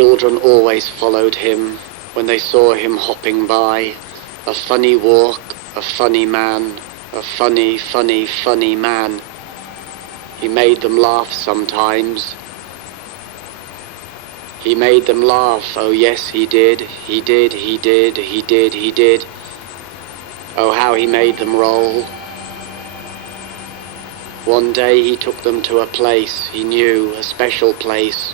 children always followed him when they saw him hopping by. A funny walk, a funny man, a funny, funny, funny man. He made them laugh sometimes. He made them laugh, oh yes he did, he did, he did, he did, he did. Oh how he made them roll. One day he took them to a place he knew, a special place,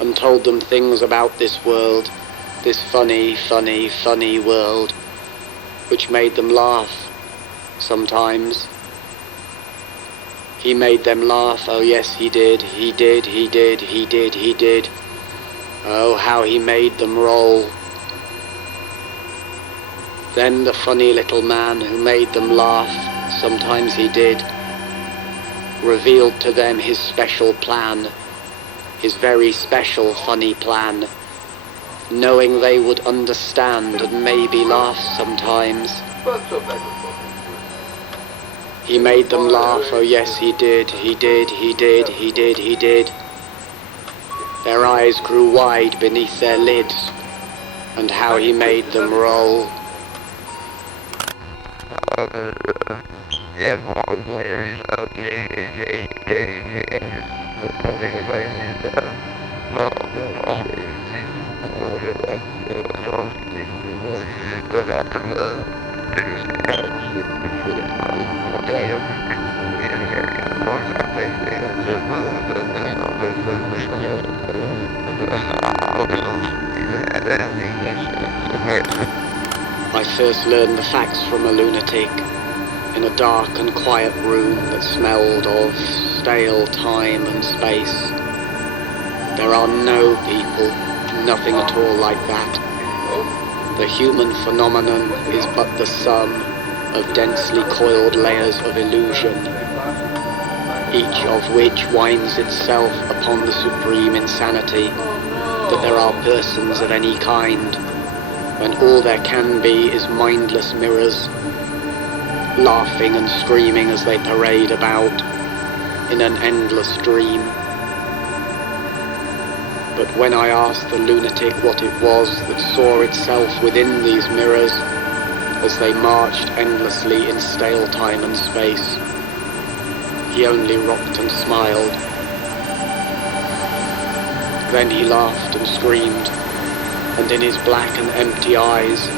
and told them things about this world, this funny, funny, funny world, which made them laugh sometimes. He made them laugh, oh yes he did, he did, he did, he did, he did. Oh how he made them roll. Then the funny little man who made them laugh, sometimes he did, revealed to them his special plan, his very special funny plan, knowing they would understand and maybe laugh sometimes. He made them laugh, oh yes he did, he did, he did, he did, he did. Their eyes grew wide beneath their lids, and how he made them roll. I first learned the facts from a lunatic in a dark and quiet room that smelled of stale time and space. There are no people, nothing at all like that. The human phenomenon is but the sum of densely coiled layers of illusion, each of which winds itself upon the supreme insanity that there are persons of any kind, when all there can be is mindless mirrors, laughing and screaming as they parade about in an endless dream. But when I asked the lunatic what it was that saw itself within these mirrors as they marched endlessly in stale time and space, he only rocked and smiled. Then he laughed and screamed, and in his black and empty eyes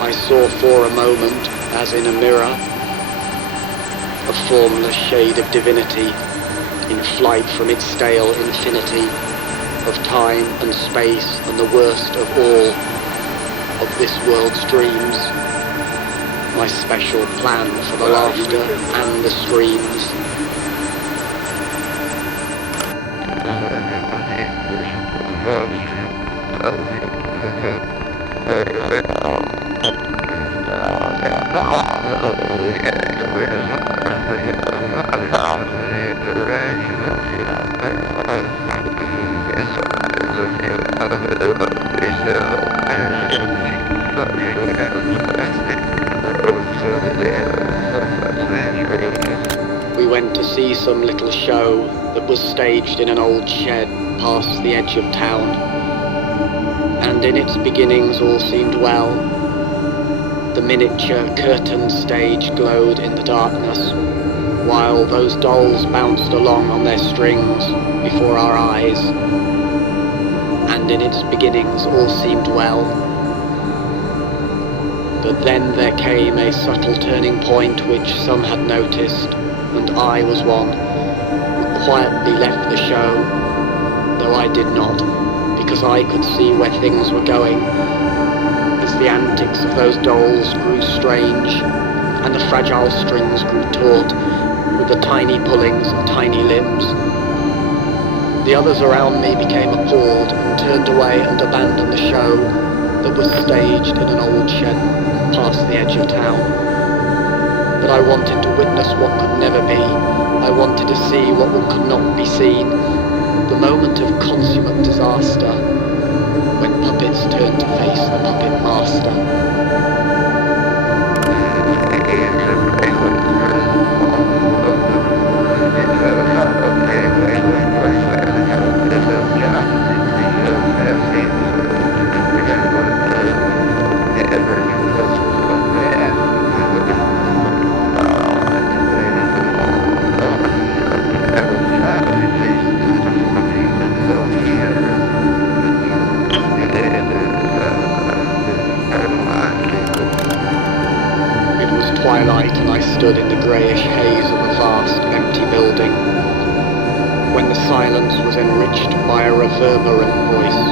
I saw for a moment, as in a mirror, a formless shade of divinity in flight from its stale infinity of time and space, and the worst of all of this world's dreams, my special plan for the laughter and the screams. We went to see some little show that was staged in an old shed past the edge of town, and in its beginnings all seemed well. The miniature curtained stage glowed in the darkness, while those dolls bounced along on their strings before our eyes, and in its beginnings all seemed well. But then there came a subtle turning point which some had noticed, and I was one who quietly left the show, though I did not, because I could see where things were going, as the antics of those dolls grew strange, and the fragile strings grew taut with the tiny pullings of tiny limbs. The others around me became appalled and turned away and abandoned the show that was staged in an old shed past the edge of town. But I wanted to witness what could never be. I wanted to see what could not be seen. The moment of consummate disaster, when puppets turned to face the puppet master. ignorant voice.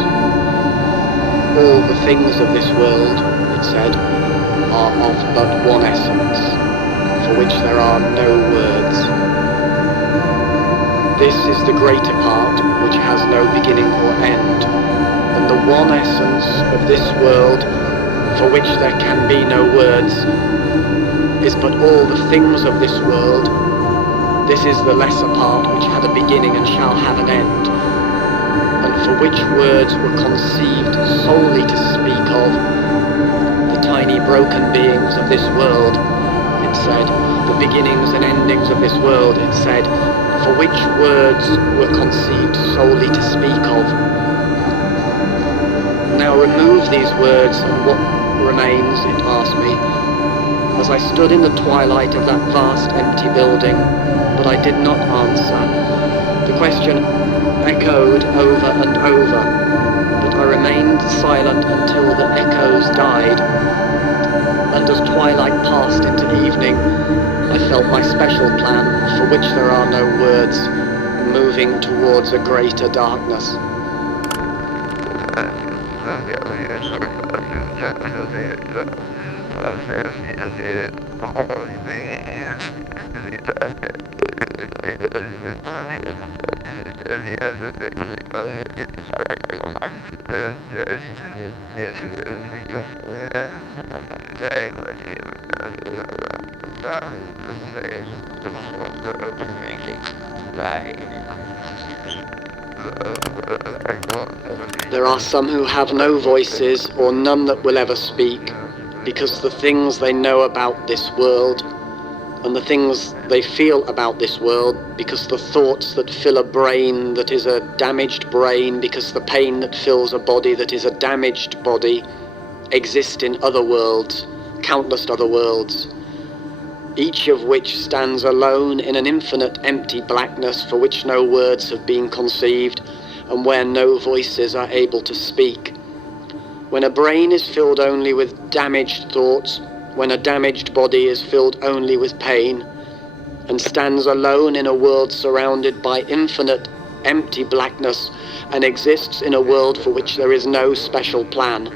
All the things of this world, it said, are of but one essence, for which there are no words. This is the greater part, which has no beginning or end, and the one essence of this world, for which there can be no words, is but all the things of this world. This is the lesser part, which had a beginning and shall have an end, and for which words were conceived solely to speak of the tiny broken beings of this world, it said, the beginnings and endings of this world, it said, for which words were conceived solely to speak of. Now remove these words, and what remains, it asked me, as I stood in the twilight of that vast empty building, but I did not answer. The question echoed over and over, but I remained silent until the echoes died, and as twilight passed into evening, I felt my special plan, for which there are no words, moving towards a greater darkness. There are some who have no voices, or none that will ever speak, because the things they know about this world, and the things they feel about this world, because the thoughts that fill a brain that is a damaged brain, because the pain that fills a body that is a damaged body, exist in other worlds, countless other worlds, each of which stands alone in an infinite empty blackness for which no words have been conceived, and where no voices are able to speak. When a brain is filled only with damaged thoughts, when a damaged body is filled only with pain, and stands alone in a world surrounded by infinite empty blackness, and exists in a world for which there is no special plan.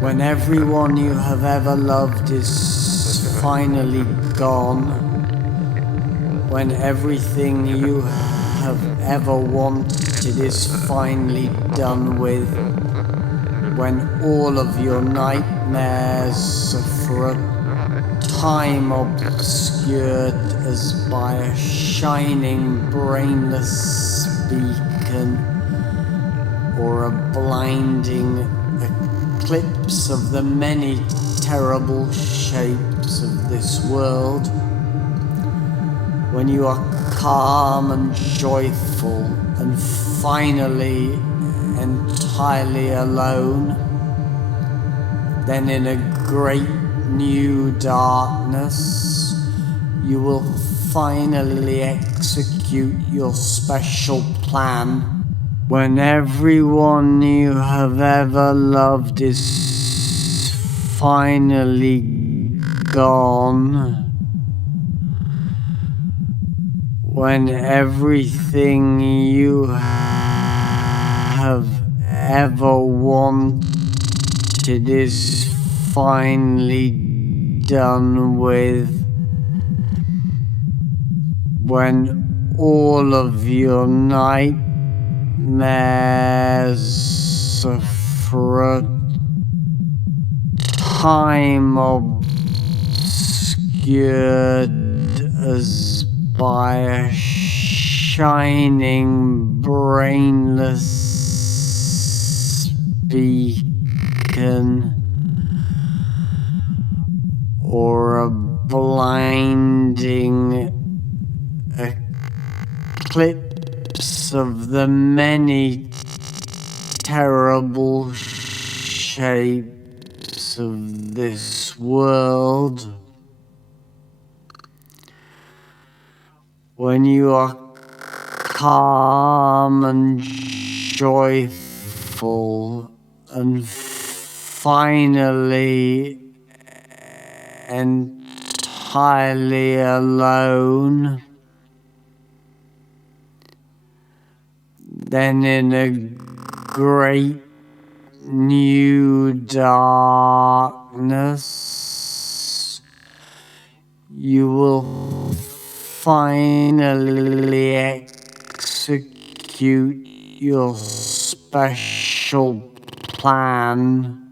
When everyone you have ever loved is finally gone, when everything you have ever wanted is finally done with, when all of your nightmares are for a time obscured as by a shining brainless beacon or a blinding eclipse of the many terrible shapes of this world, when you are calm and joyful and finally entirely alone, then in a great new darkness you will finally execute your special plan. When everyone you have ever loved is finally gone, when everything you have ever wanted is finally done with, when all of your nightmares for a time obscured as by a shining brainless beacon or a blinding eclipse of the many terrible shapes of this world, when you are calm and joyful and finally entirely alone, then in a great new darkness, you will finally execute your special plan